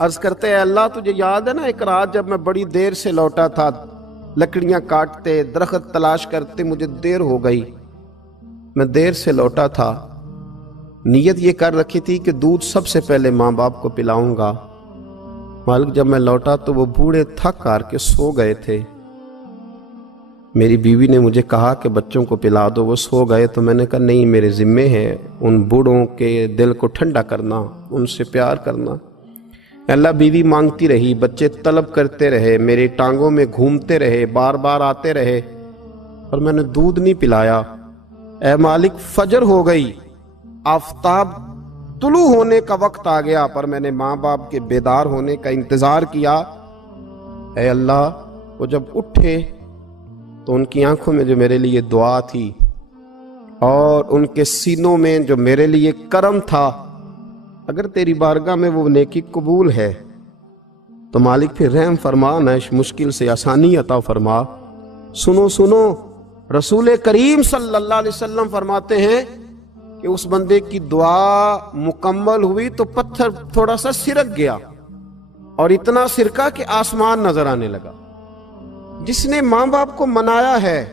عرض کرتے ہیں اللہ تجھے یاد ہے نا ایک رات جب میں بڑی دیر سے لوٹا تھا، لکڑیاں کاٹتے درخت تلاش کرتے مجھے دیر ہو گئی، میں دیر سے لوٹا تھا، نیت یہ کر رکھی تھی کہ دودھ سب سے پہلے ماں باپ کو پلاؤں گا، مالک جب میں لوٹا تو وہ بوڑھے تھک ہار کے سو گئے تھے، میری بیوی نے مجھے کہا کہ بچوں کو پلا دو، وہ سو گئے، تو میں نے کہا نہیں میرے ذمے ہے ان بوڑھوں کے دل کو ٹھنڈا کرنا، ان سے پیار کرنا۔ اللہ بیوی مانگتی رہی، بچے طلب کرتے رہے، میری ٹانگوں میں گھومتے رہے، بار بار آتے رہے، اور میں نے دودھ نہیں پلایا۔ اے مالک فجر ہو گئی، آفتاب طلوع ہونے کا وقت آ گیا، پر میں نے ماں باپ کے بیدار ہونے کا انتظار کیا۔ اے اللہ وہ جب اٹھے تو ان کی آنکھوں میں جو میرے لیے دعا تھی اور ان کے سینوں میں جو میرے لیے کرم تھا، اگر تیری بارگاہ میں وہ نیکی قبول ہے تو مالک پھر رحم فرما، نہ اس مشکل سے آسانی عطا فرما۔ سنو سنو، رسول کریم صلی اللہ علیہ وسلم فرماتے ہیں کہ اس بندے کی دعا مکمل ہوئی تو پتھر تھوڑا سا سرک گیا، اور اتنا سرکا کہ آسمان نظر آنے لگا۔ جس نے ماں باپ کو منایا ہے،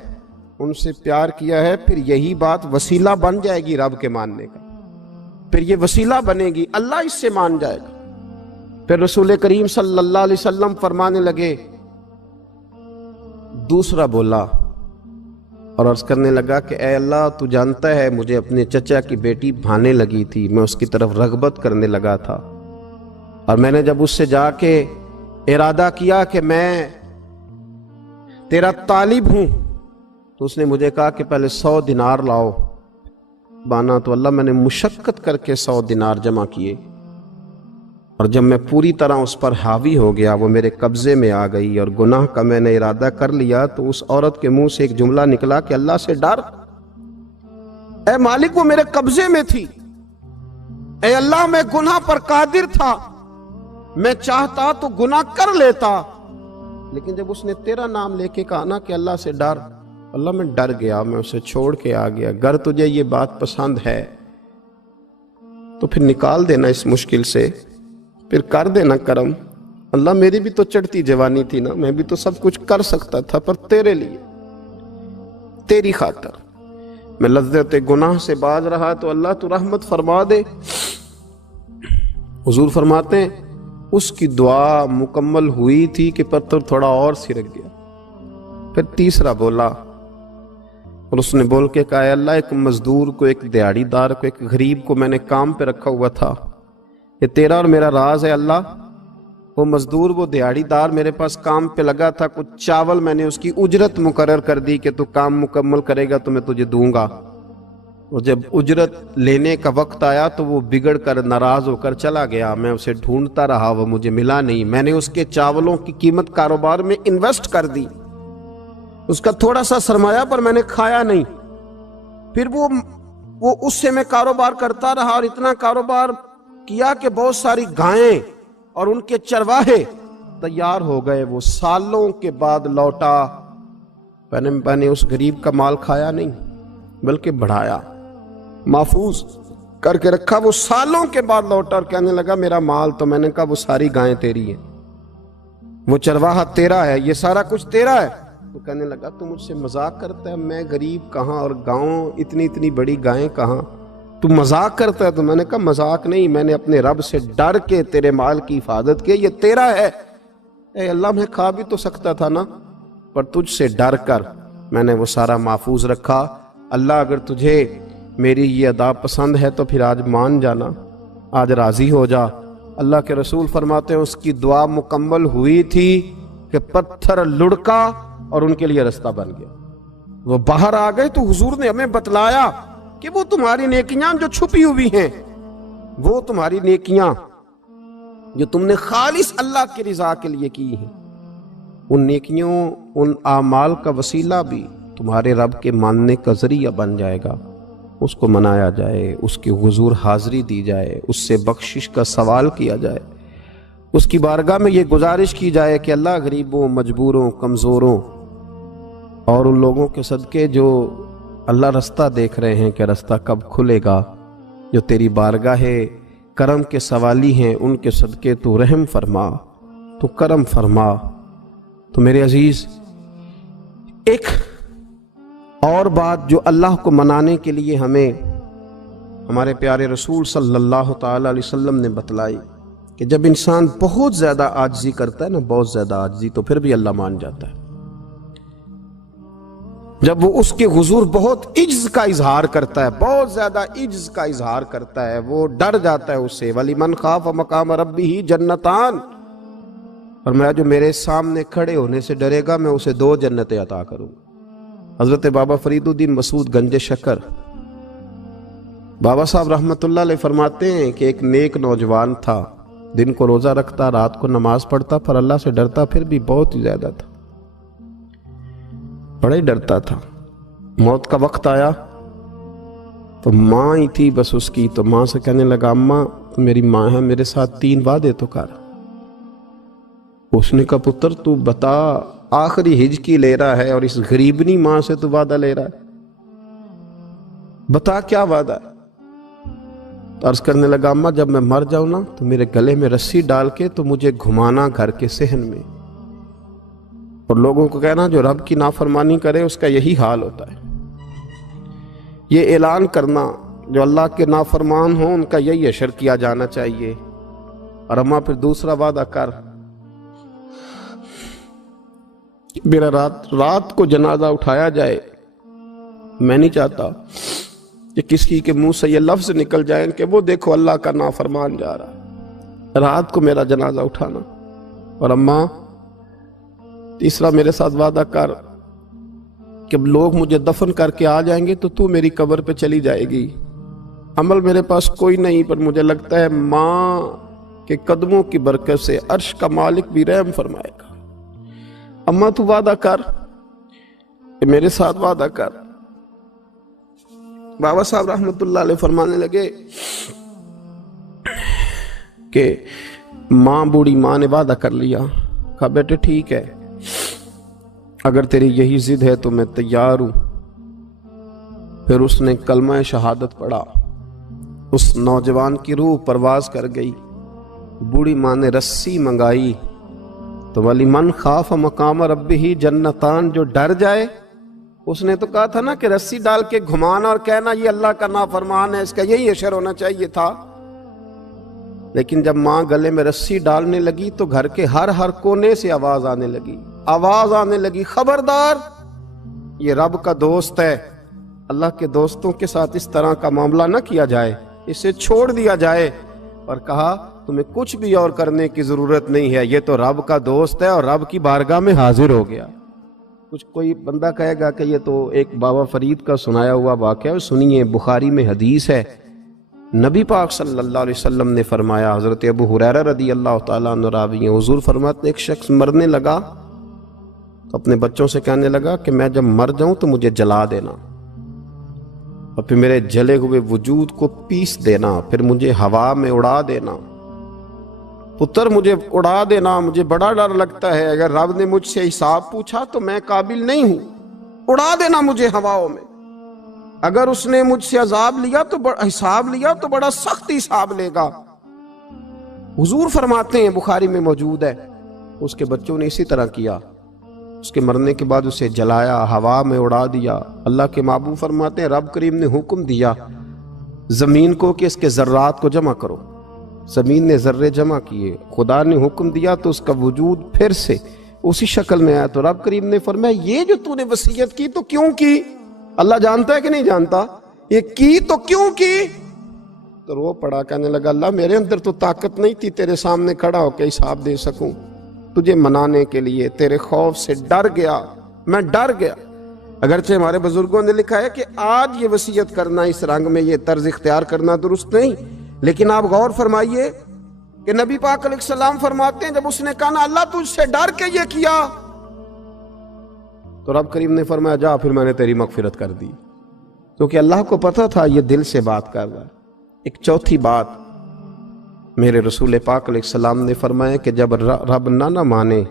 ان سے پیار کیا ہے، پھر یہی بات وسیلہ بن جائے گی رب کے ماننے کا، پھر یہ وسیلہ بنے گی، اللہ اس سے مان جائے گا۔ پھر رسول کریم صلی اللہ علیہ وسلم فرمانے لگے، دوسرا بولا اور عرض کرنے لگا کہ اے اللہ تو جانتا ہے مجھے اپنے چچا کی بیٹی بھانے لگی تھی، میں اس کی طرف رغبت کرنے لگا تھا، اور میں نے جب اس سے جا کے ارادہ کیا کہ میں تیرا طالب ہوں، تو اس نے مجھے کہا کہ پہلے 100 دینار لاؤ۔ بانا تو اللہ میں نے مشقت کر کے 100 دینار جمع کیے، اور جب میں پوری طرح اس پر حاوی ہو گیا، وہ میرے قبضے میں آ گئی اور گناہ کا میں نے ارادہ کر لیا، تو اس عورت کے منہ سے ایک جملہ نکلا کہ اللہ سے ڈر۔ اے مالک وہ میرے قبضے میں تھی، اے اللہ میں گناہ پر قادر تھا، میں چاہتا تو گناہ کر لیتا، لیکن جب اس نے تیرا نام لے کے کہا نا کہ اللہ سے ڈر، اللہ میں ڈر گیا، میں اسے چھوڑ کے آ گیا۔ اگر تجھے یہ بات پسند ہے تو پھر نکال دینا اس مشکل سے، پھر کر دینا کرم۔ اللہ میری بھی تو چڑھتی جوانی تھی نا، میں بھی تو سب کچھ کر سکتا تھا، پر تیرے لیے، تیری خاطر میں لذت گناہ سے باز رہا، تو اللہ تو رحمت فرما دے۔ حضور فرماتے ہیں اس کی دعا مکمل ہوئی تھی کہ پتھر تھوڑا اور سرک گیا۔ پھر تیسرا بولا اور اس نے بول کے کہا، اے اللہ ایک مزدور کو، ایک دیہڑی دار کو، ایک غریب کو میں نے کام پہ رکھا ہوا تھا، یہ تیرا اور میرا راز ہے اللہ۔ وہ مزدور، وہ دیہڑی دار میرے پاس کام پہ لگا تھا، کچھ چاول میں نے اس کی اجرت مقرر کر دی کہ تو کام مکمل کرے گا تو میں تجھے دوں گا، اور جب اجرت لینے کا وقت آیا تو وہ بگڑ کر ناراض ہو کر چلا گیا، میں اسے ڈھونڈتا رہا، وہ مجھے ملا نہیں، میں نے اس کے چاولوں کی قیمت کاروبار میں انویسٹ کر دی، اس کا تھوڑا سا سرمایہ پر میں نے کھایا نہیں، پھر وہ اس سے میں کاروبار کرتا رہا، اور اتنا کاروبار کیا کہ بہت ساری گائیں اور ان کے چرواہے تیار ہو گئے، وہ سالوں کے بعد لوٹا، میں نے اس غریب کا مال کھایا نہیں بلکہ بڑھایا، محفوظ کر کے رکھا، وہ سالوں کے بعد لوٹا اور کہنے لگا میرا مال، تو میں نے کہا وہ ساری گائیں تیری ہیں، وہ چرواہا تیرا ہے، یہ سارا کچھ تیرا ہے۔ تو کہنے لگا تو مجھ سے مذاق کرتا ہے، میں غریب کہاں اور گاؤں اتنی بڑی گائیں کہاں، تو مذاق کرتا ہے؟ تو میں نے کہا مذاق نہیں، میں نے اپنے رب سے ڈر کے تیرے مال کی حفاظت کی، یہ تیرا ہے۔ اے اللہ میں کھا بھی تو سکتا تھا نا، پر تجھ سے ڈر کر میں نے وہ سارا محفوظ رکھا۔ اللہ اگر تجھے میری یہ ادا پسند ہے تو پھر آج مان جانا، آج راضی ہو جا۔ اللہ کے رسول فرماتے ہیں اس کی دعا مکمل ہوئی تھی کہ پتھر لڑکا اور ان کے لیے رستہ بن گیا، وہ باہر آ گئے۔ تو حضور نے ہمیں بتلایا کہ وہ تمہاری نیکیاں جو چھپی ہوئی ہیں، وہ تمہاری نیکیاں جو تم نے خالص اللہ کی رضا کے لیے کی ہیں، ان نیکیوں، ان اعمال کا وسیلہ بھی تمہارے رب کے ماننے کا ذریعہ بن جائے گا، اس کو منایا جائے، اس کی حضور حاضری دی جائے، اس سے بخشش کا سوال کیا جائے، اس کی بارگاہ میں یہ گزارش کی جائے کہ اللہ غریبوں، مجبوروں، کمزوروں اور ان لوگوں کے صدقے جو اللہ رستہ دیکھ رہے ہیں کہ رستہ کب کھلے گا، جو تیری بارگاہ کرم کے سوالی ہیں، ان کے صدقے تو رحم فرما، تو کرم فرما۔ تو میرے عزیز، ایک اور بات جو اللہ کو منانے کے لیے ہمیں ہمارے پیارے رسول صلی اللہ تعالیٰ علیہ وسلم نے بتلائی کہ جب انسان بہت زیادہ عاجزی کرتا ہے نا، بہت زیادہ عاجزی، تو پھر بھی اللہ مان جاتا ہے۔ جب وہ اس کے حضور بہت عجز کا اظہار کرتا ہے، بہت زیادہ عجز کا اظہار کرتا ہے، وہ ڈر جاتا ہے اس سے۔ وَلِمَنْ خَافَ مَقَامَ رَبِّهِ جَنَّتَانِ، فرمایا جو میرے سامنے کھڑے ہونے سے ڈرے گا میں اسے 2 جنتیں عطا کروں۔ حضرت بابا فرید الدین مسعود گنج شکر بابا صاحب رحمۃ اللہ علیہ فرماتے ہیں کہ ایک نیک نوجوان تھا، دن کو روزہ رکھتا، رات کو نماز پڑھتا، پر اللہ سے ڈرتا پھر بھی بہت ہی زیادہ تھا، بڑا ہی ڈرتا تھا۔ موت کا وقت آیا تو ماں ہی تھی بس اس کی، تو ماں سے کہنے لگا اماں تو میری ماں ہے، میرے ساتھ 3 وعدے تو کر۔ اس نے کہا پتر تو بتا، آخری ہج کی لے رہا ہے اور اس غریبنی ماں سے تو وعدہ لے رہا ہے، بتا کیا وعدہ ہے؟ تو عرض کرنے لگا اماں جب میں مر جاؤں نا تو میرے گلے میں رسی ڈال کے تو مجھے گھمانا گھر کے صحن میں، اور لوگوں کو کہنا جو رب کی نافرمانی کرے اس کا یہی حال ہوتا ہے۔ یہ اعلان کرنا جو اللہ کے نافرمان ہوں ان کا یہی اشر کیا جانا چاہیے۔ اور اماں پھر دوسرا وعدہ کر، میرا رات کو جنازہ اٹھایا جائے، میں نہیں چاہتا کہ کسی کے منہ سے یہ لفظ نکل جائیں کہ وہ دیکھو اللہ کا نافرمان جا رہا ہے، رات کو میرا جنازہ اٹھانا۔ اور اماں تیسرا میرے ساتھ وعدہ کر کہ لوگ مجھے دفن کر کے آ جائیں گے تو میری قبر پہ چلی جائے گی، عمل میرے پاس کوئی نہیں، پر مجھے لگتا ہے ماں کے قدموں کی برکت سے عرش کا مالک بھی رحم فرمائے گا۔ اماں تو وعدہ کر کہ میرے ساتھ وعدہ کر۔ بابا صاحب رحمۃ اللہ علیہ فرمانے لگے کہ ماں، بوڑھی ماں نے وعدہ کر لیا۔ کہا بیٹے ٹھیک ہے، اگر تیری یہی ضد ہے تو میں تیار ہوں۔ پھر اس نے کلمہ شہادت پڑھا، اس نوجوان کی روح پرواز کر گئی۔ بوڑھی ماں نے رسی منگائی تو وَلِمَنْ خَافَ مَقَامَ رَبِّهِ جَنَّتَانِ، جو ڈر جائے، اس نے تو کہا تھا نا کہ رسی ڈال کے گھمانا اور کہنا یہ اللہ کا نافرمان ہے، اس کا یہی اشر ہونا چاہیے تھا۔ لیکن جب ماں گلے میں رسی ڈالنے لگی تو گھر کے ہر کونے سے آواز آنے لگی، خبردار یہ رب کا دوست ہے، اللہ کے دوستوں کے ساتھ اس طرح کا معاملہ نہ کیا جائے، اسے چھوڑ دیا جائے۔ اور کہا تمہیں کچھ بھی اور کرنے کی ضرورت نہیں ہے، یہ تو رب کا دوست ہے اور رب کی بارگاہ میں حاضر ہو گیا۔ کچھ کوئی بندہ کہے گا کہ یہ تو ایک بابا فرید کا سنایا ہوا واقعہ ہے، سنیے، بخاری میں حدیث ہے، نبی پاک صلی اللہ علیہ وسلم نے فرمایا، حضرت ابو ہریرہ رضی اللہ تعالیٰ عنہ راوی ہیں، حضور فرماتے ایک شخص مرنے لگا تو اپنے بچوں سے کہنے لگا کہ میں جب مر جاؤں تو مجھے جلا دینا، اور پھر میرے جلے ہوئے وجود کو پیس دینا، پھر مجھے ہوا میں اڑا دینا۔ پتر مجھے اڑا دینا، مجھے بڑا ڈر لگتا ہے، اگر رب نے مجھ سے حساب پوچھا تو میں قابل نہیں ہوں، اڑا دینا مجھے ہواؤں میں۔ اگر اس نے مجھ سے عذاب لیا تو حساب لیا تو بڑا سخت حساب لے گا۔ حضور فرماتے ہیں، بخاری میں موجود ہے، اس کے بچوں نے اسی طرح کیا، اس کے مرنے کے بعد اسے جلایا، ہوا میں اڑا دیا۔ اللہ کے محبوب فرماتے ہیں رب کریم نے حکم دیا زمین کو کہ اس کے ذرات کو جمع کرو، زمین نے ذرے جمع کیے، خدا نے حکم دیا تو اس کا وجود پھر سے اسی شکل میں آیا۔ تو رب کریم نے فرمایا یہ جو تو نے وصیت کی تو کیوں کی؟ اللہ جانتا ہے کہ نہیں جانتا؟ یہ کی تو کیوں کی؟ تو رو پڑا، کہنے لگا اللہ میرے اندر تو طاقت نہیں تھی تیرے سامنے کھڑا ہو کے حساب دے سکوں، تجھے منانے کے لیے تیرے خوف سے ڈر گیا، میں ڈر گیا۔ اگرچہ ہمارے بزرگوں نے لکھا ہے کہ آج یہ وصیت کرنا، اس رنگ میں یہ طرز اختیار کرنا درست نہیں، لیکن آپ غور فرمائیے کہ نبی پاک علیہ السلام فرماتے ہیں جب اس نے کہا نا اللہ تجھ سے ڈر کے یہ کیا، تو رب کریم نے فرمایا جا پھر میں نے تیری مغفرت کر دی، کیونکہ اللہ کو پتا تھا یہ دل سے بات کر رہا ہے۔ ایک چوتھی بات میرے رسول پاک علیہ السلام نے فرمایا کہ جب رب نہ مانے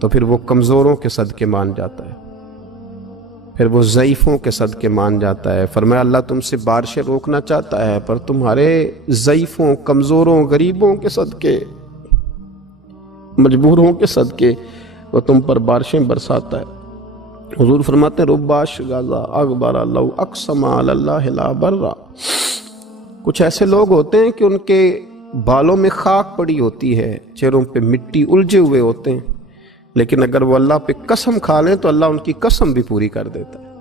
تو پھر وہ کمزوروں کے صدقے مان جاتا ہے۔ پھر وہ ضعیفوں کے صدقے مان جاتا ہے۔ فرمایا اللہ تم سے بارشیں روکنا چاہتا ہے، پر تمہارے ضعیفوں، کمزوروں، غریبوں کے صدقے، مجبوروں کے صدقے وہ تم پر بارشیں برساتا ہے۔ حضور فرماتے ہیں رب اشغاذا اغبر لو اقسم علی اللہ لا برا۔ کچھ ایسے لوگ ہوتے ہیں کہ ان کے بالوں میں خاک پڑی ہوتی ہے، چہروں پہ مٹی الجھے ہوئے ہوتے ہیں، لیکن اگر وہ اللہ پہ قسم کھا لیں تو اللہ ان کی قسم بھی پوری کر دیتا ہے۔